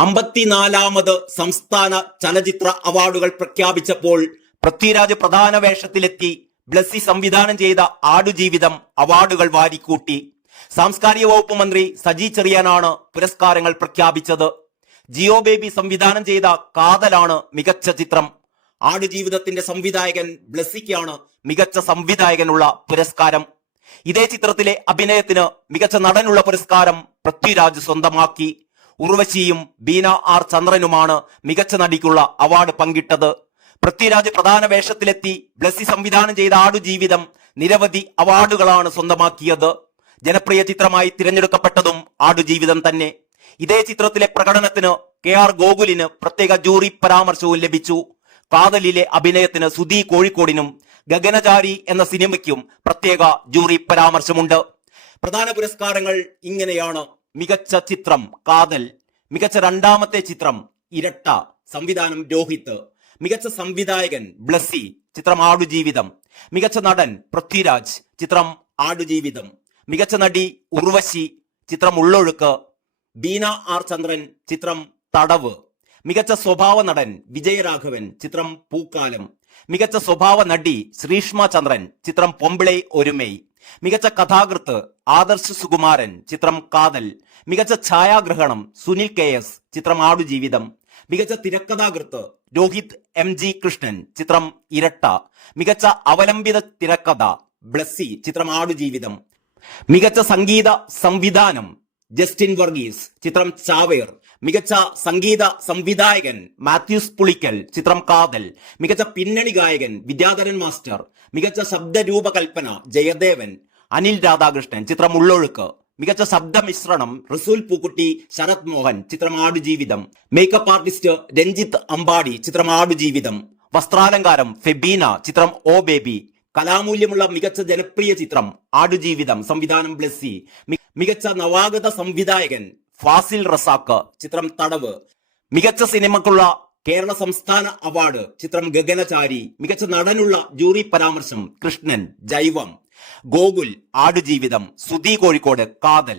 54ാമത് സംസ്ഥാന ചലച്ചിത്ര അവാർഡുകൾ പ്രഖ്യാപിച്ചപ്പോൾ പൃഥ്വിരാജ് പ്രധാന വേഷത്തിലെത്തി ബ്ലസ്സി സംവിധാനം ചെയ്ത ആടുജീവിതം അവാർഡുകൾ വാരിക്കൂട്ടി. സാംസ്കാരിക വകുപ്പ് മന്ത്രി സജി ചെറിയാനാണ് പുരസ്കാരങ്ങൾ പ്രഖ്യാപിച്ചത്. ജിയോ ബേബി സംവിധാനം ചെയ്ത കാതലാണ് മികച്ച ചിത്രം. ആടുജീവിതത്തിന്റെ സംവിധായകൻ ബ്ലസ്സിക്കാണ് മികച്ച സംവിധായകനുള്ള പുരസ്കാരം. ഇതേ ചിത്രത്തിലെ അഭിനയത്തിന് മികച്ച നടനുള്ള പുരസ്കാരം പൃഥ്വിരാജ് സ്വന്തമാക്കി. ഉർവശിയും ബീന ആർ ചന്ദ്രനുമാണ് മികച്ച നടിക്കുള്ള അവാർഡ് പങ്കിട്ടത്. പൃഥ്വിരാജ് പ്രധാന വേഷത്തിലെത്തി ബ്ലസ്സി സംവിധാനം ചെയ്ത ആടുജീവിതം നിരവധി അവാർഡുകളാണ് സ്വന്തമാക്കിയത്. ജനപ്രിയ ചിത്രമായി തിരഞ്ഞെടുക്കപ്പെട്ടതും ആടുജീവിതം തന്നെ. ഇതേ ചിത്രത്തിലെ പ്രകടനത്തിന് KR ഗോകുലിന് പ്രത്യേക ജൂറി പരാമർശവും ലഭിച്ചു. കാതലിലെ അഭിനയത്തിന് സുധി കോഴിക്കോടിനും ഗഗനചാരി എന്ന സിനിമയ്ക്കും പ്രത്യേക ജൂറി പരാമർശമുണ്ട്. പ്രധാന പുരസ്കാരങ്ങൾ ഇങ്ങനെയാണ്: മികച്ച ചിത്രം കാതൽ, മികച്ച രണ്ടാമത്തെ ചിത്രം ഇരട്ട, സംവിധാനം രോഹിത്, മികച്ച സംവിധായകൻ ബ്ലസ്സി, ചിത്രം ആടുജീവിതം, മികച്ച നടൻ പൃഥ്വിരാജ്, ചിത്രം ആടുജീവിതം, മികച്ച നടി ഉർവശി, ചിത്രം ഉള്ളൊഴുക്ക്, ബീന ആർ ചന്ദ്രൻ, ചിത്രം തടവ്, മികച്ച സ്വഭാവ നടൻ വിജയരാഘവൻ, ചിത്രം പൂക്കാലം, മികച്ച സ്വഭാവ നടി ശ്രീഷ്മ ചന്ദ്രൻ, ചിത്രം പൊമ്പിളൈ ഒരുമൈ, മികച്ച കഥാകൃത്ത് ആദർശ് സുകുമാരൻ, ചിത്രം കാതൽ, മികച്ച ഛായാഗ്രഹണം സുനിൽ KS, ചിത്രം ആടുജീവിതം, മികച്ച തിരക്കഥാകൃത്ത് രോഹിത് MG കൃഷ്ണൻ, ചിത്രം ഇരട്ട, മികച്ച അവലംബിത തിരക്കഥ ബ്ലസ്സി, ചിത്രം ആടുജീവിതം, മികച്ച സംഗീത സംവിധാനം ജസ്റ്റിൻ വർഗീസ്, ചിത്രം ചാവേർ, മികച്ച സംഗീത സംവിധായകൻ മാത്യൂസ് പുളിക്കൽ, ചിത്രം കാതൽ, മികച്ച പിന്നണി ഗായകൻ വിദ്യാധരൻ മാസ്റ്റർ, മികച്ച ശബ്ദരൂപകൽപ്പന ജയദേവൻ, അനിൽ രാധാകൃഷ്ണൻ, ചിത്രം ഉള്ളൊഴുക്ക്, മികച്ച ശബ്ദമിശ്രണം റസൂൽ പൂക്കുട്ടി ശരത് മോഹൻ, ചിത്രം ആടുജീവിതം, മേക്കപ്പ് ആർട്ടിസ്റ്റ് രഞ്ജിത്ത് അമ്പാടി, ചിത്രം ആടുജീവിതം, വസ്ത്രാലങ്കാരം ഫെബീന, ചിത്രം ഓ ബേബി, കലാമൂല്യമുള്ള മികച്ച ജനപ്രിയ ചിത്രം ആടുജീവിതം, സംവിധാനം ബ്ലസ്സി, മികച്ച നവാഗത സംവിധായകൻ ഫാസിൽ റസാക്ക്, ചിത്രം തടവ്, മികച്ച സിനിമക്കുള്ള കേരള സംസ്ഥാന അവാർഡ് ചിത്രം ഗഗനചാരി, മികച്ച നടനുള്ള ജൂറി പരാമർശം കൃഷ്ണൻ ജൈവം, ഗോകുൽ ആടുജീവിതം, സുധി കോഴിക്കോട് കാതൽ.